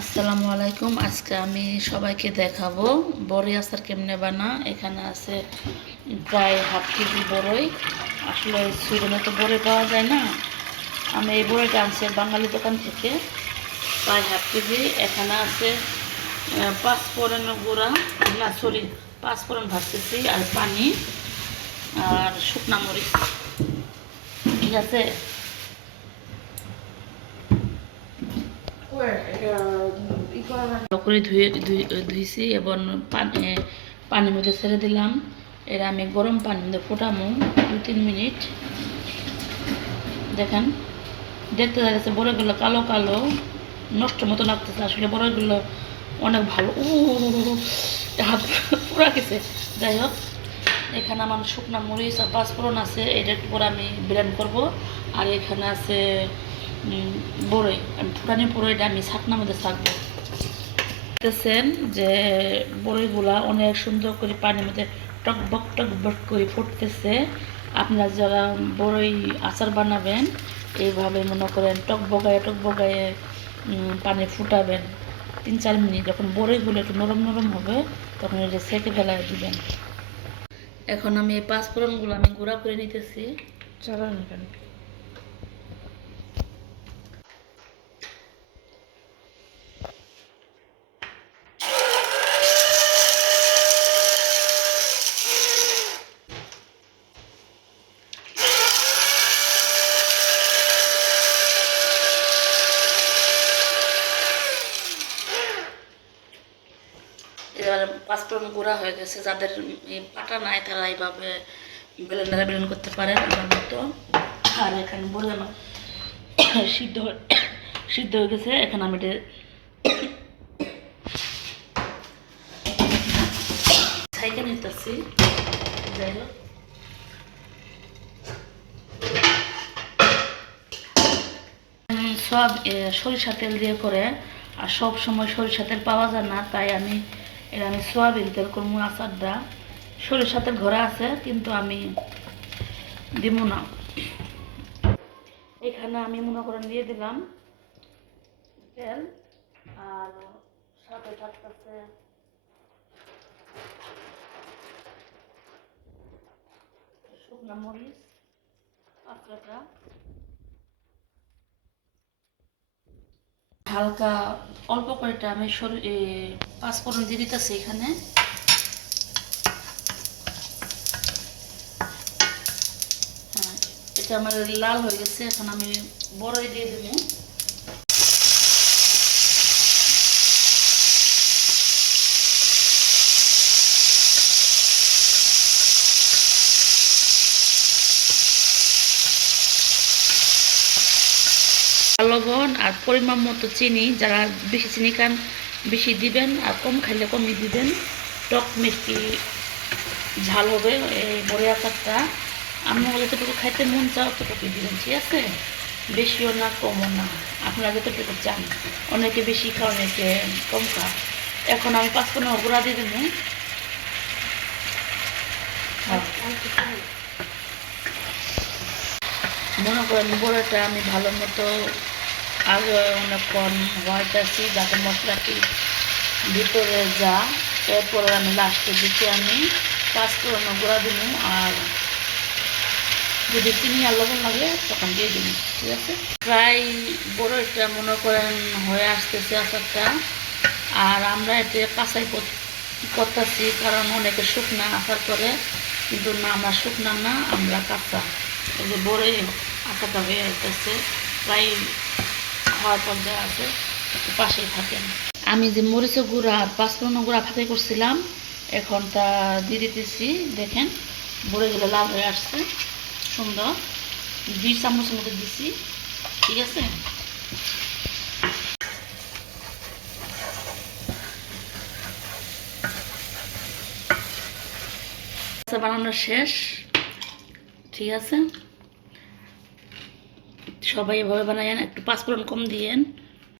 আসসালামু আলাইকুম। আজকে আমি সবাইকে দেখাবো বড়ই আচার কেমনে বানা। এখানে আছে প্রায় হাফ কেজি বড়ই। আসলে সুইডেনে তো বড়ই পাওয়া যায় না। আমি এই বড়ইটা আনছি বাঙালি দোকান থেকে, প্রায় হাফ কেজি। এখানে আছে পাঁচফোড়ন গুঁড়া, না সরি, পাঁচফোড়ন ভাজতেছি, আর পানি, আর শুকনা মরিচ। ঠিক আছে, ভালো করে ধুইছি এবং পানির মধ্যে ছেড়ে দিলাম। এরা আমি গরম পানির মধ্যে ফোটামো 2-3 মিনিট। দেখেন, দেখতে যাচ্ছে বড়গুলো কালো কালো নষ্ট মতো লাগতেছে। আসলে বড়গুলো অনেক ভালো। হাত পুরা গেছে। যাই হোক, এখানে আমার শুকনা মরিচ আর পাঁচফোড়ন আছে, এটা একটু পরে আমি ব্লেন্ড করব। আর এখানে আছে বড়ই, আমি ফুটানি বড়ইটা আমি ছাকনার মধ্যে ছাকবো। দেখতেছেন যে বড়িগুলা অনেক সুন্দর করে পানির মধ্যে টকবক করে ফুটতেছে। আপনারা যারা বড়ই আচার বানাবেন এইভাবে মনে করেন টকবগায়ে পানি ফুটাবেন 3-4 মিনিট। যখন বড়িগুলো একটু নরম নরম হবে তখন এটা সেকে ফেলায় দিবেন। এখন আমি এই পাঁচফোড়নগুলো আমি গুঁড়া করে নিতেছি। চলো নেবেন। এবার পাঁচফোড়ন গুঁড়া হয়ে গেছে। যাদের এই পাটা নাই তারা এইভাবে ব্লেন্ডারে ব্লেন্ড করতে পারেন আমার মতো। আর এখানে বড়ি আমার সিদ্ধ সিদ্ধ হয়ে গেছে। এখন আমি এটা ছাইকে নিতেছি। যাই হোক, সব সরিষা তেল দিয়ে করে, আর সব সময় সরিষা তেল পাওয়া যায় না, তাই আমি সোয়াবিন তেল করবো আচারটা। সরিষা তেল ঘরে আছে কিন্তু আমি দিব না। এখানে আমি মনে করেন দিয়ে দিলাম তেল, আর সাথে থাকতেছে শুকনো মরিচ পাঁচটা, হালকা অল্প কয়েকটা আমি পাঁচফোড়ন দিয়ে দিতেছি এখানে। হ্যাঁ, এটা আমার লাল হয়ে গেছে। এখন আমি বড়ই দিয়ে দেবো। লবণ আর পরিমাণ মতো চিনি। যারা বেশি চিনি খান বেশি দিবেন, আর কম খাইলে কমই দিবেন। টক মিষ্টি ঝাল হবে এই বড়ি আচারটা। আমি যতটুকু খাইতে মন চাও ততটুকু দিবেন, ঠিক আছে? বেশিও না কমও না, আপনারা যতটুকু চান। অনেকে বেশি খায়, অনেকে কম খায়। এখন আমি পাঁচফোড়ন গুঁড়া দিয়ে দেবো। মনে করেন বড়িটা আমি ভালো মতো আগে অনেকক্ষণ হওয়াইতেছি যাতে মশলাটি ভিতরে যা। এরপরে আমি লাস্টের দিকে আমি পাঁচফোড়ন গুঁড়া দিব, আর যদি চিনি আর লবণ লাগে তখন দিয়ে দিন, ঠিক আছে? প্রায় বড়িটা মনে করেন হয়ে আসতেছে আচারটা। আর আমরা এতে কাঁচাই করতেছি, কারণ অনেকে শুকনা আচার করে, কিন্তু না, আমরা শুকনা না, আমরা কাঁচা। এই যে বড়ি আচারটা হয়ে আসতেছে, প্রায় হওয়ার পর্যায়ে আছে, পাশেই থাকেন। আমি যে মরিচের গুঁড়া আর পাঁচফোড়ন গুঁড়া ফাঁকে করছিলাম এখন তা দিয়ে দিতেছি। দেখেন বড়িগুলো লাল হয়ে আসছে সুন্দর। 2 চামচের মতো দিছি, ঠিক আছে? বানানো শেষ, ঠিক আছে? সবাই এভাবে বানায়েন, একটু পাঁচফোড়ন কম দিয়েন।